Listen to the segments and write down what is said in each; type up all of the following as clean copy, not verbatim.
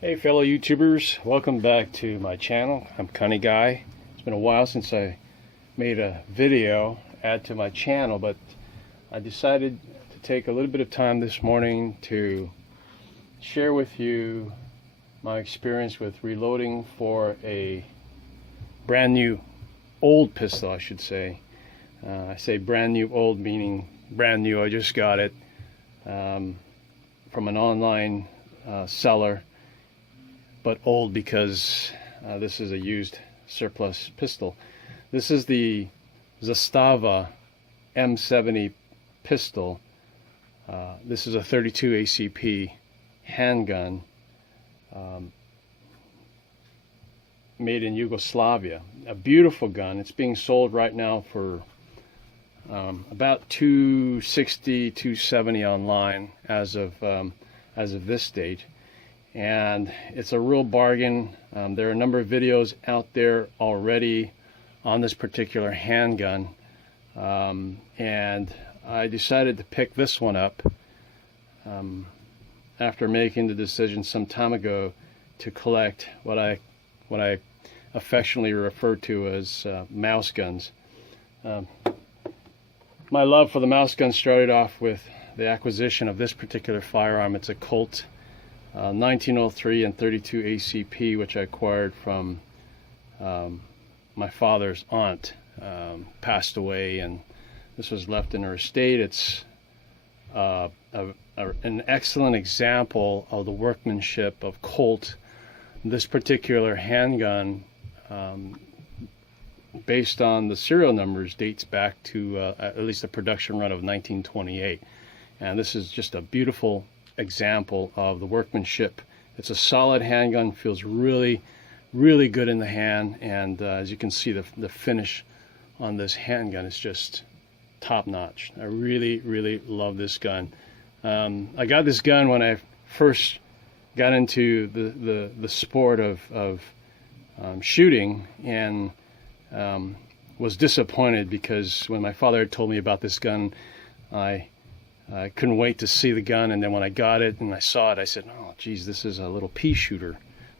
Hey fellow YouTubers, welcome back to my channel. I'm Cunny Guy. It's been a while since I made a video add to my channel, but I decided to take a little bit of time this morning to share with you my experience with reloading for a brand new old pistol, I should say. I say brand new old meaning brand new. I just got it from an online seller, but old because this is a used surplus pistol. This is the Zastava M70 pistol. This is a 32 ACP handgun made in Yugoslavia. A beautiful gun. It's being sold right now for about $260, $270 online as of this date. And it's a real bargain. There are a number of videos out there already on this particular handgun, and I decided to pick this one up after making the decision some time ago to collect what I affectionately refer to as mouse guns. My love for the mouse gun started off with the acquisition of this particular firearm. It's a Colt 1903 and 32 ACP, which I acquired from my father's aunt. Passed away, and this was left in her estate. It's an excellent example of the workmanship of Colt. This particular handgun, based on the serial numbers, dates back to at least the production run of 1928, and this is just a beautiful example of the workmanship. It's a solid handgun, feels really good in the hand, and as you can see, the finish on this handgun is just top notch. I really love this gun. I got this gun when I first got into the sport of shooting, and was disappointed because when my father had told me about this gun, I couldn't wait to see the gun, and then when I got it and I saw it, I said, oh geez, this is a little pea shooter,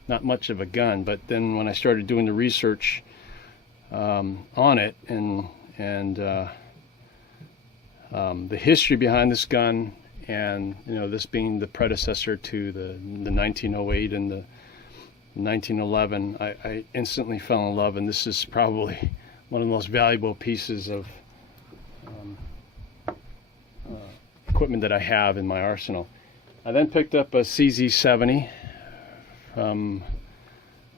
not much of a gun. But then when I started doing the research on it and the history behind this gun, and this being the predecessor to the 1908 and the 1911, I instantly fell in love, and this is probably one of the most valuable pieces of equipment that I have in my arsenal. I then picked up a CZ70 from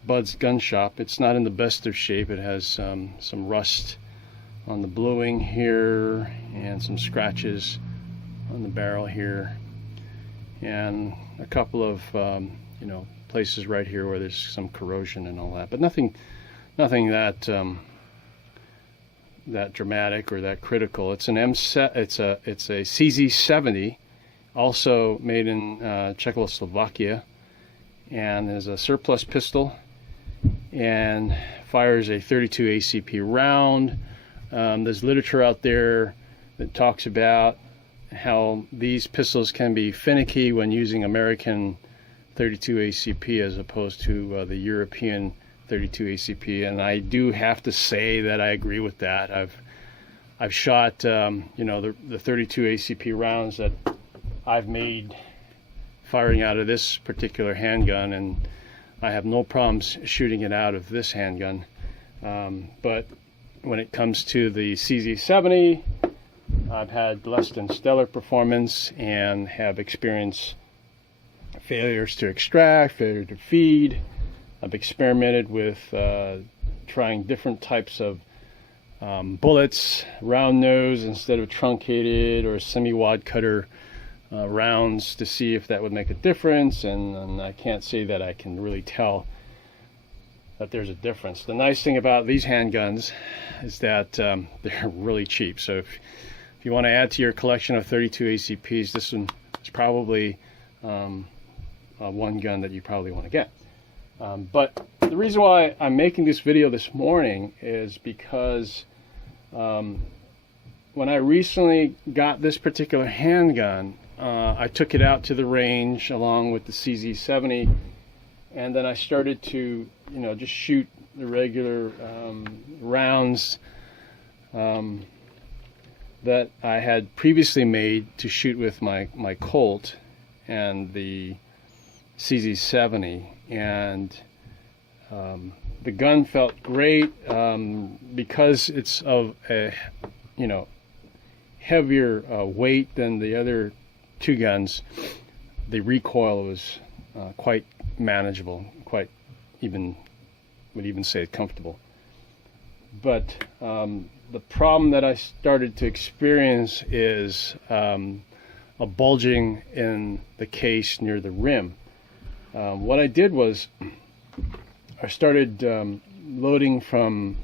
Bud's Gun Shop. It's not in the best of shape. It has some rust on the bluing here and some scratches on the barrel here, and a couple of places right here where there's some corrosion and all that, but nothing that dramatic or that critical. It's a CZ70, also made in Czechoslovakia, and is a surplus pistol and fires a 32 ACP round. There's literature out there that talks about how these pistols can be finicky when using American 32 ACP as opposed to the European 32 ACP, and I do have to say that I agree with that. I've shot the 32 ACP rounds that I've made firing out of this particular handgun, and I have no problems shooting it out of this handgun. But when it comes to the CZ70, I've had less than stellar performance and have experienced failures to extract, failure to feed. I've experimented with trying different types of bullets, round nose instead of truncated, or semi-wad cutter rounds to see if that would make a difference, and I can't say that I can really tell that there's a difference. The nice thing about these handguns is that they're really cheap, so if you want to add to your collection of 32 ACPs, this one is probably one gun that you probably want to get. But the reason why I'm making this video this morning is because when I recently got this particular handgun, I took it out to the range along with the CZ70 and then I started to, just shoot the regular rounds that I had previously made to shoot with my Colt and the CZ70, and the gun felt great because it's of a heavier weight than the other two guns. The recoil was quite manageable, quite would even say comfortable. But the problem that I started to experience is a bulging in the case near the rim. What I did was I started loading from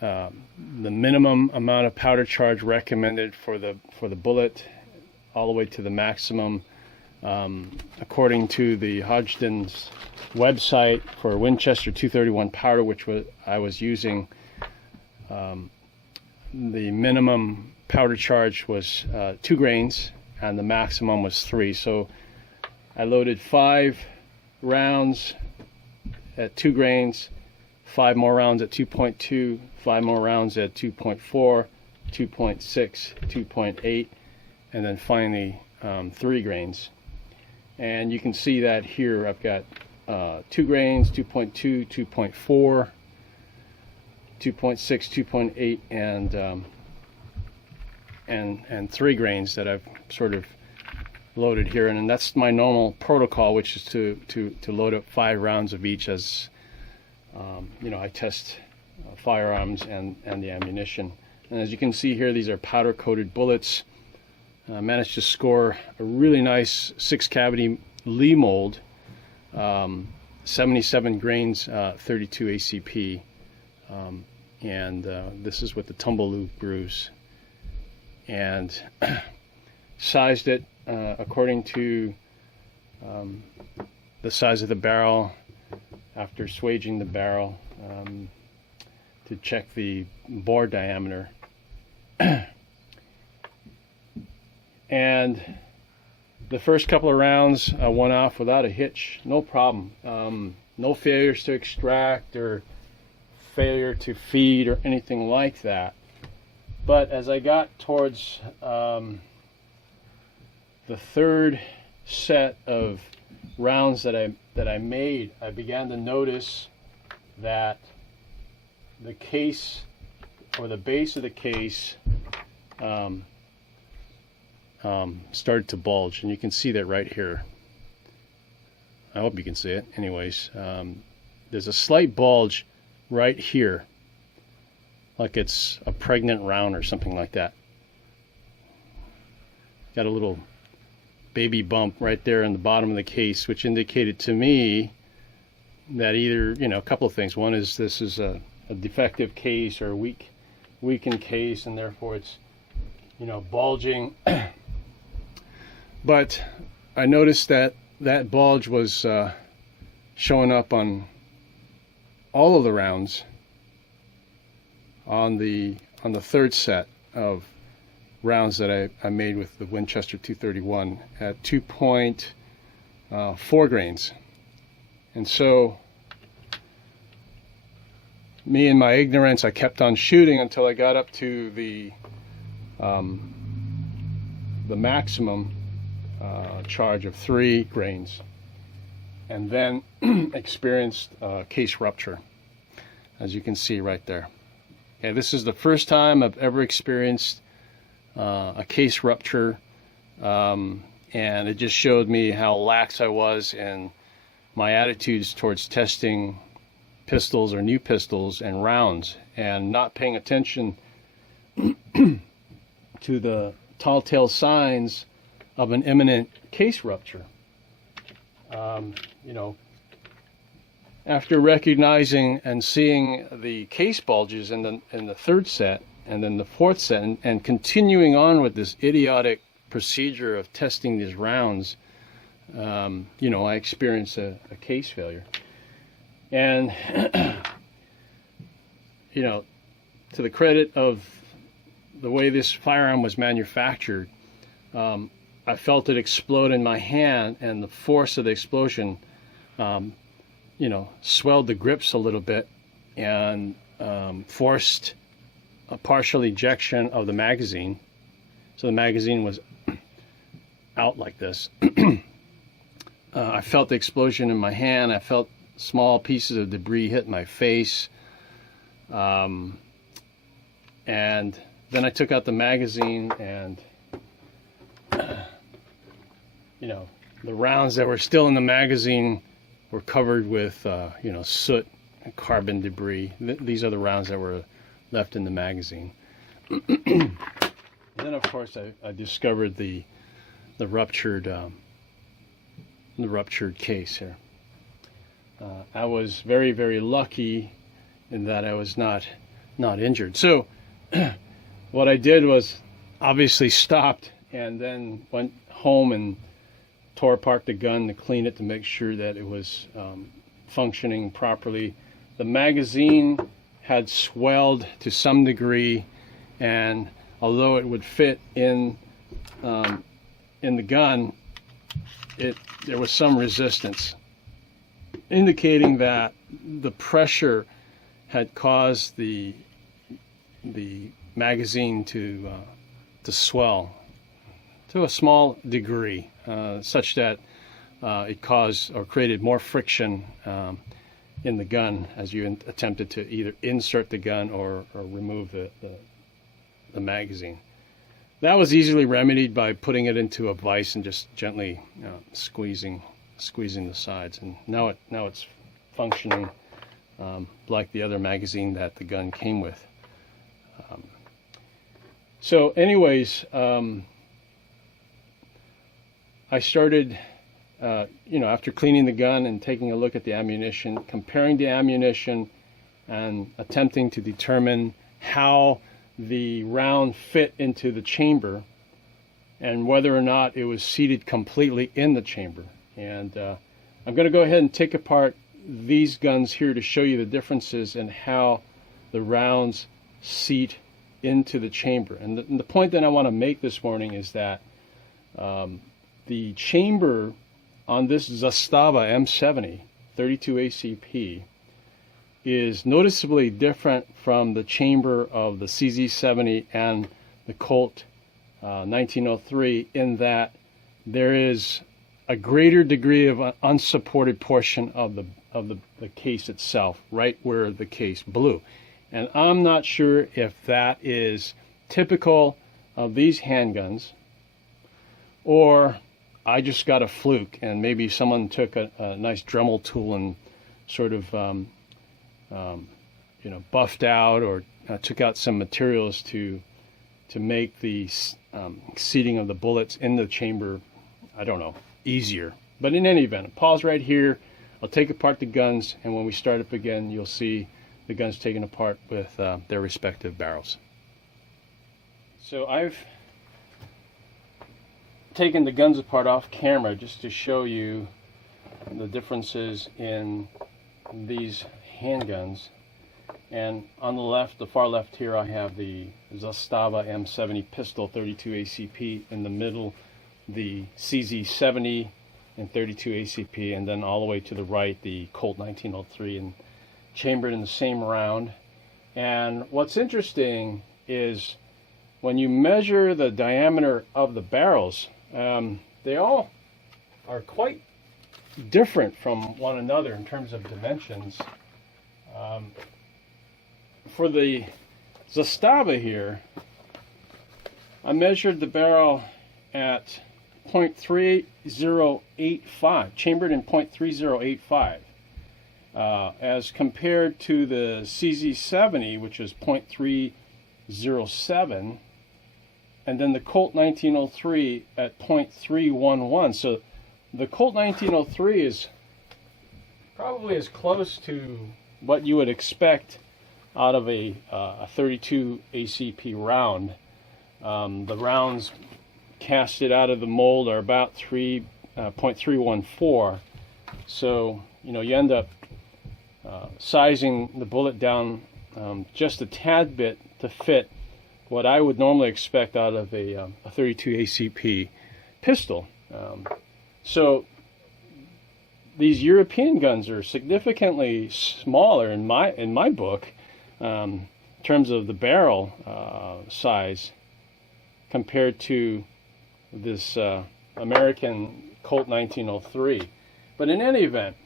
the minimum amount of powder charge recommended for the bullet all the way to the maximum, according to the Hodgdon's website for Winchester 231 powder, which I was using. The minimum powder charge was 2 grains and the maximum was 3. So I loaded 5 rounds at 2 grains, 5 more rounds at 2.2, 5 more rounds at 2.4, 2.6, 2.8, and then finally 3 grains. And you can see that here I've got 2 grains, 2.2, 2.4, 2.6, 2.8, and 3 grains that I've sort of loaded here. And that's my normal protocol, which is to load up 5 rounds of each as I test firearms and the ammunition. And as you can see here, these are powder coated bullets. I managed to score a really nice 6-cavity Lee mold, 77 grains, 32 ACP, and this is with the tumble loop grooves, and sized it according to the size of the barrel after swaging the barrel to check the bore diameter. And the first couple of rounds went off without a hitch, no problem. No failures to extract or failure to feed or anything like that. But as I got towards the third set of rounds that I made, I began to notice that the case, or the base of the case, started to bulge, and you can see that right here. I hope you can see it. Anyways, there's a slight bulge right here, like it's a pregnant round or something like that. Got a little baby bump right there in the bottom of the case, which indicated to me that either, a couple of things. One is this is a defective case or a weakened case, and therefore it's bulging. But I noticed that bulge was showing up on all of the rounds on the third set of rounds that I made with the Winchester 231 at 2.4 grains. And so, me in my ignorance, I kept on shooting until I got up to the maximum charge of 3 grains, and then experienced case rupture, as you can see right there. Okay, this is the first time I've ever experienced a case rupture, and it just showed me how lax I was in my attitudes towards testing pistols or new pistols and rounds, and not paying attention to the telltale signs of an imminent case rupture. After recognizing and seeing the case bulges in the third set and then the fourth set, and continuing on with this idiotic procedure of testing these rounds, I experienced a case failure. And to the credit of the way this firearm was manufactured, I felt it explode in my hand, and the force of the explosion you know, swelled the grips a little bit and forced a partial ejection of the magazine. So the magazine was out like this. I felt the explosion in my hand. I felt small pieces of debris hit my face. And then I took out the magazine, and you know, the rounds that were still in the magazine were covered with you know, soot and carbon debris. These are the rounds that were left in the magazine. And then of course I discovered the ruptured case here. I was very, very lucky in that I was not injured. So what I did was obviously stopped and then went home and tore apart the gun to clean it to make sure that it was functioning properly. The magazine had swelled to some degree, and although it would fit in the gun, there was some resistance, indicating that the pressure had caused the magazine to swell to a small degree, such that it caused or created more friction in the gun as you attempted to either insert the gun or remove the magazine. That was easily remedied by putting it into a vise and just gently squeezing the sides, and now it's functioning like the other magazine that the gun came with. So anyways, I started, you know, after cleaning the gun and taking a look at the ammunition, comparing the ammunition and attempting to determine how the round fit into the chamber and whether or not it was seated completely in the chamber. And I'm going to go ahead and take apart these guns here to show you the differences in how the rounds seat into the chamber. And the point that I want to make this morning is that the chamber on this Zastava M70 32 ACP is noticeably different from the chamber of the CZ70 and the Colt 1903, in that there is a greater degree of unsupported portion of the case itself, right where the case blew. And I'm not sure if that is typical of these handguns, or I just got a fluke and maybe someone took a nice Dremel tool and sort of you know, buffed out or took out some materials to make the seating of the bullets in the chamber, I don't know, easier. But in any event, pause right here. I'll take apart the guns, and when we start up again, you'll see the guns taken apart with their respective barrels. So I've taken the guns apart off camera just to show you the differences in these handguns. And on the left, the far left here, I have the Zastava M70 pistol 32 ACP. In the middle, the CZ70 and 32 ACP, and then all the way to the right, the Colt 1903, and chambered in the same round. And what's interesting is when you measure the diameter of the barrels, they all are quite different from one another in terms of dimensions. For the Zastava here, I measured the barrel at 0.3085, chambered in 0.3085, as compared to the CZ70, which is 0.307, and then the Colt 1903 at 0.311. So the Colt 1903 is probably as close to what you would expect out of a 32 ACP round. The rounds casted out of the mold are about 0.314. So, you know, you end up sizing the bullet down just a tad bit to fit what I would normally expect out of a 32 ACP pistol. So these European guns are significantly smaller in my book, in terms of the barrel size, compared to this American Colt 1903. But in any event,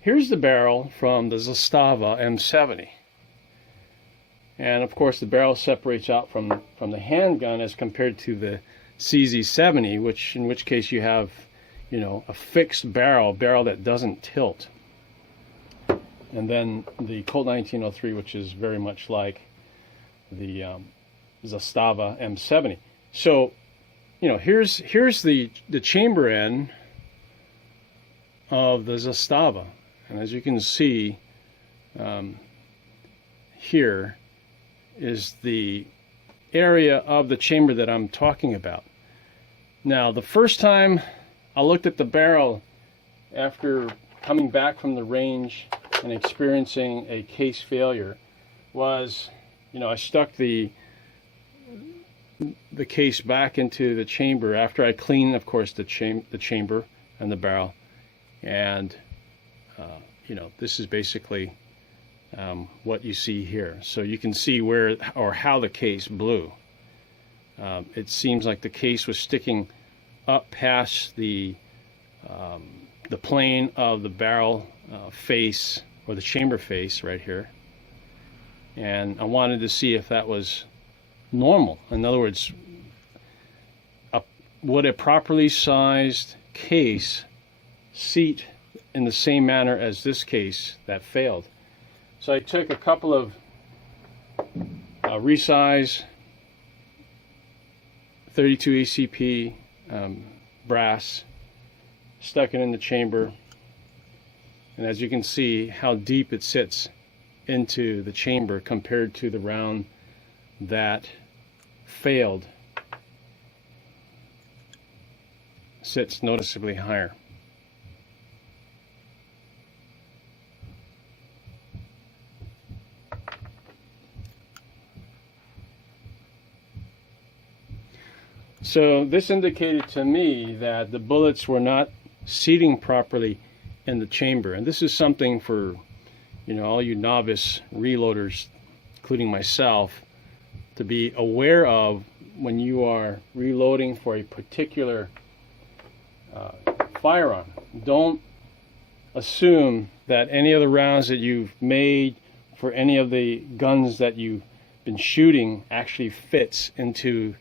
here's the barrel from the Zastava M70. And of course the barrel separates out from the handgun as compared to the CZ70, in which case you have, you know, a fixed barrel that doesn't tilt. And then the Colt 1903, which is very much like the Zastava M70. So, you know, here's the chamber end of the Zastava, and as you can see, here is the area of the chamber that I'm talking about. Now, the first time I looked at the barrel after coming back from the range and experiencing a case failure was, you know, I stuck the case back into the chamber after I cleaned, of course, the chamber and the barrel, and you know, this is basically what you see here. So you can see where or how the case blew. It seems like the case was sticking up past the plane of the barrel face, or the chamber face right here, and I wanted to see if that was normal. In other words, would a properly sized case seat in the same manner as this case that failed? So I took a couple of resize 32 ACP brass, stuck it in the chamber, and as you can see how deep it sits into the chamber compared to the round that failed, sits noticeably higher. So this indicated to me that the bullets were not seating properly in the chamber, and this is something for, you know, all you novice reloaders, including myself, to be aware of when you are reloading for a particular firearm. Don't assume that any of the rounds that you've made for any of the guns that you've been shooting actually fits into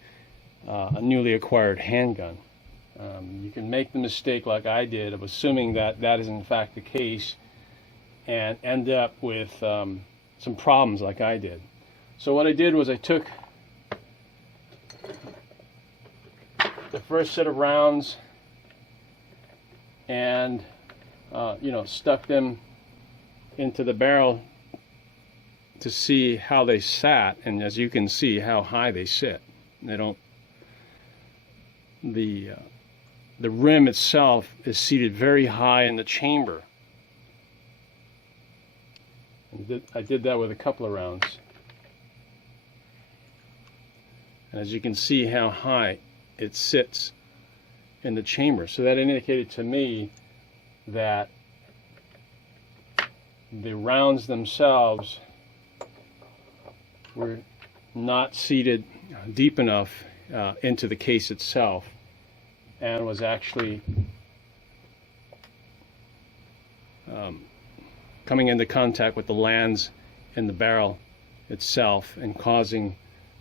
a newly acquired handgun. You can make the mistake, like I did, of assuming that that is in fact the case and end up with some problems like I did. So what I did was I took the first set of rounds and you know, stuck them into the barrel to see how they sat, and as you can see how high they sit. They don't, the rim itself is seated very high in the chamber. And I did that with a couple of rounds, and as you can see how high it sits in the chamber. So that indicated to me that the rounds themselves were not seated deep enough into the case itself, and was actually coming into contact with the lands in the barrel itself and causing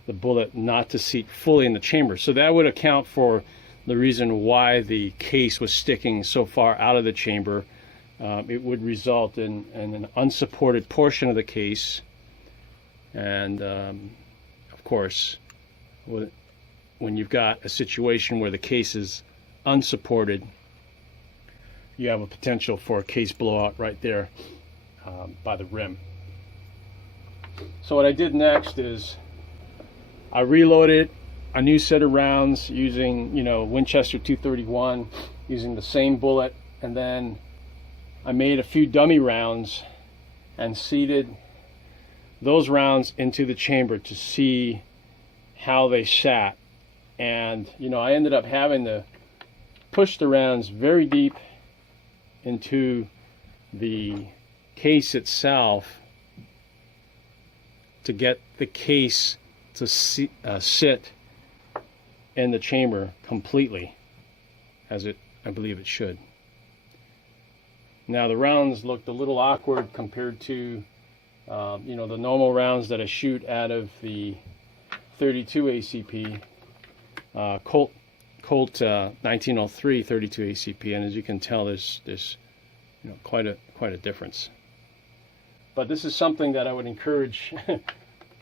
the bullet not to seat fully in the chamber. So that would account for the reason why the case was sticking so far out of the chamber. It would result in an unsupported portion of the case, and of course, when you've got a situation where the case is unsupported, you have a potential for a case blowout right there by the rim. So what I did next is I reloaded a new set of rounds using, you know, Winchester 231, using the same bullet, and then I made a few dummy rounds and seated those rounds into the chamber to see how they sat. And, you know, I ended up having to push the rounds very deep into the case itself to get the case to sit in the chamber completely, as I believe it should. Now the rounds looked a little awkward compared to the normal rounds that I shoot out of the 32 ACP Colt 1903 32 ACP, and as you can tell, there's quite a difference. But this is something that I would encourage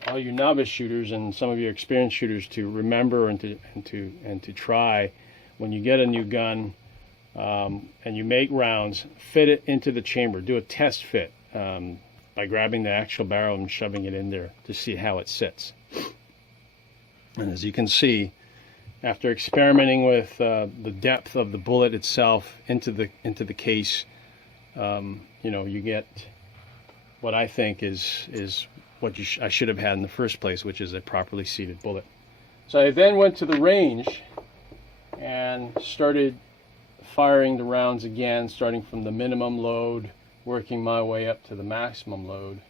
all you novice shooters and some of your experienced shooters to remember and to try when you get a new gun and you make rounds. Fit it into the chamber. Do a test fit by grabbing the actual barrel and shoving it in there to see how it sits. And as you can see, after experimenting with the depth of the bullet itself into the case, you get what I think is what I should have had in the first place, which is a properly seated bullet. So I then went to the range and started firing the rounds again, starting from the minimum load, working my way up to the maximum load.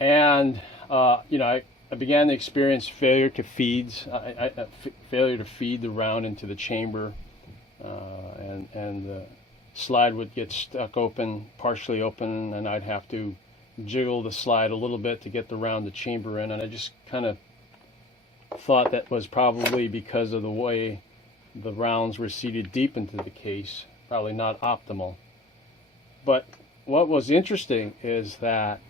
And I began to experience failure to feed the round into the chamber, and the slide would get stuck open, partially open, and I'd have to jiggle the slide a little bit to get the round to chamber in. And I just kind of thought that was probably because of the way the rounds were seated deep into the case, probably not optimal. But what was interesting is that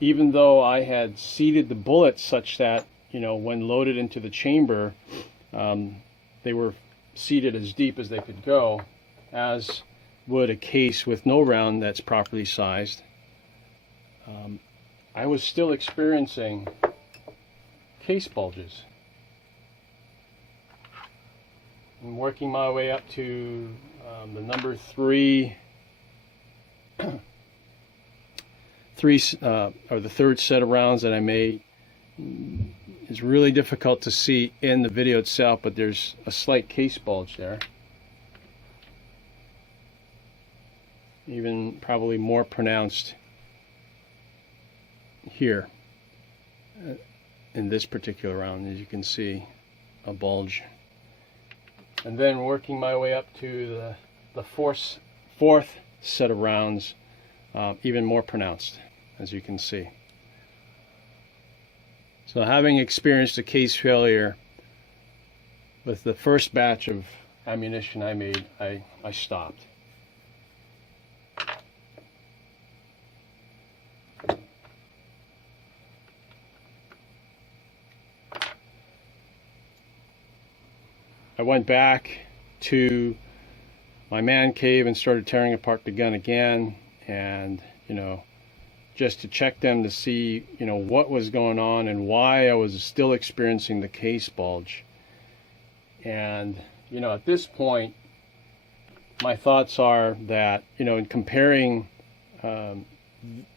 even though I had seated the bullets such that, when loaded into the chamber, they were seated as deep as they could go, as would a case with no round that's properly sized, I was still experiencing case bulges. I'm working my way up to the number three or the third set of rounds that I made. It's really difficult to see in the video itself, but there's a slight case bulge there. Even probably more pronounced here in this particular round, as you can see, a bulge. And then working my way up to the fourth set of rounds, even more pronounced, as you can see. So having experienced a case failure with the first batch of ammunition I made, I stopped. I went back to my man cave and started tearing apart the gun again, and just to check them to see what was going on and why I was still experiencing the case bulge. And at this point, my thoughts are that in comparing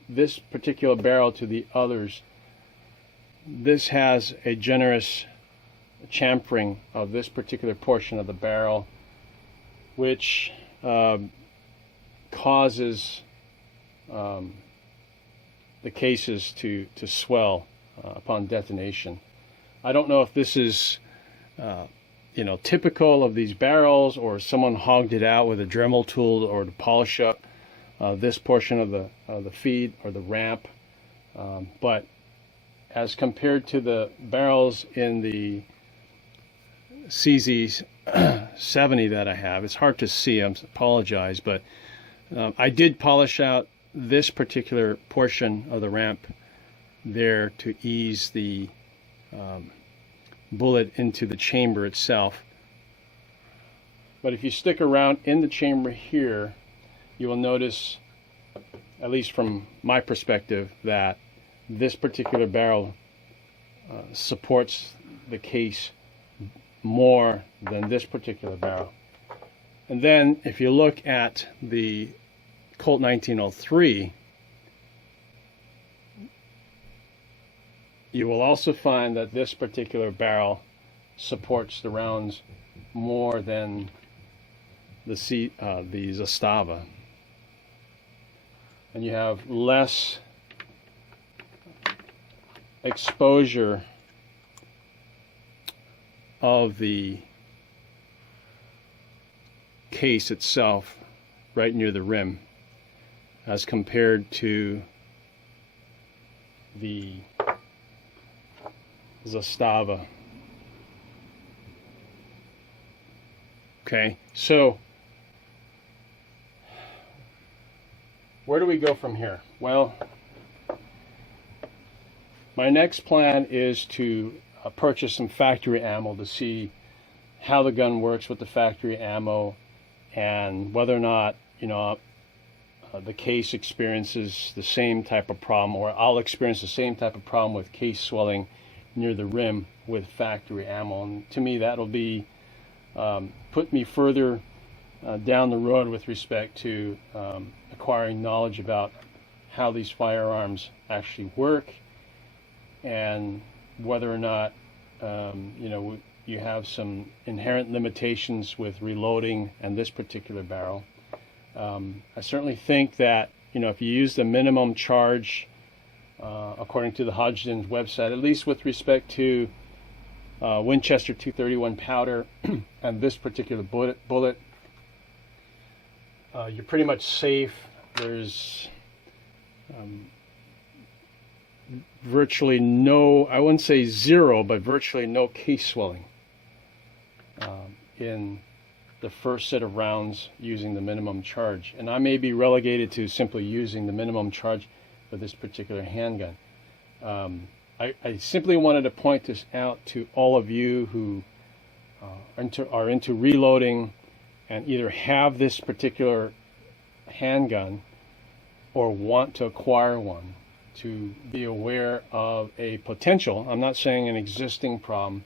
this particular barrel to the others, this has a generous chamfering of this particular portion of the barrel, which causes the cases to swell upon detonation. I don't know if this is typical of these barrels, or someone hogged it out with a Dremel tool or to polish up this portion of the feed or the ramp, but as compared to the barrels in the CZ70 that I have, it's hard to see, I apologize, but I did polish out this particular portion of the ramp there to ease the bullet into the chamber itself. But if you stick around in the chamber here, you will notice, at least from my perspective, that this particular barrel supports the case more than this particular barrel. And then if you look at the Colt 1903, you will also find that this particular barrel supports the rounds more than the Zastava, and you have less exposure of the case itself right near the rim as compared to the Zastava. Okay, so where do we go from here? Well, my next plan is to purchase some factory ammo to see how the gun works with the factory ammo, and whether or not, you know, the case experiences the same type of problem, or I'll experience the same type of problem with case swelling near the rim with factory ammo. And to me, that'll be put me further down the road with respect to acquiring knowledge about how these firearms actually work, and whether or not you know, you have some inherent limitations with reloading and this particular barrel. I certainly think that, you know, if you use the minimum charge according to the Hodgdon's website, at least with respect to Winchester 231 powder and this particular bullet, you're pretty much safe. There's virtually no, I wouldn't say zero, but virtually no case swelling in the first set of rounds using the minimum charge. And I may be relegated to simply using the minimum charge for this particular handgun. I simply wanted to point this out to all of you who are into reloading and either have this particular handgun or want to acquire one, to be aware of a potential, I'm not saying an existing problem,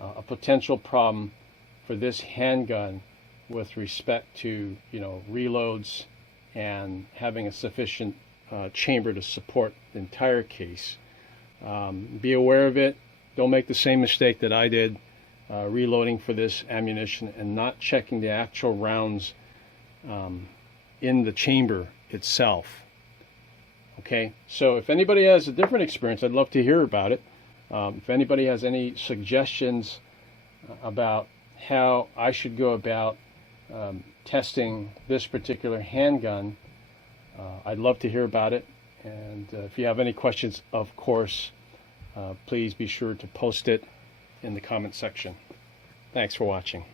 a potential problem for this handgun with respect to, you know, reloads and having a sufficient chamber to support the entire case. Be aware of it. Don't make the same mistake that I did reloading for this ammunition and not checking the actual rounds in the chamber itself. Okay, so if anybody has a different experience, I'd love to hear about it. If anybody has any suggestions about how I should go about testing this particular handgun, I'd love to hear about it. And if you have any questions, of course, please be sure to post it in the comment section. Thanks for watching.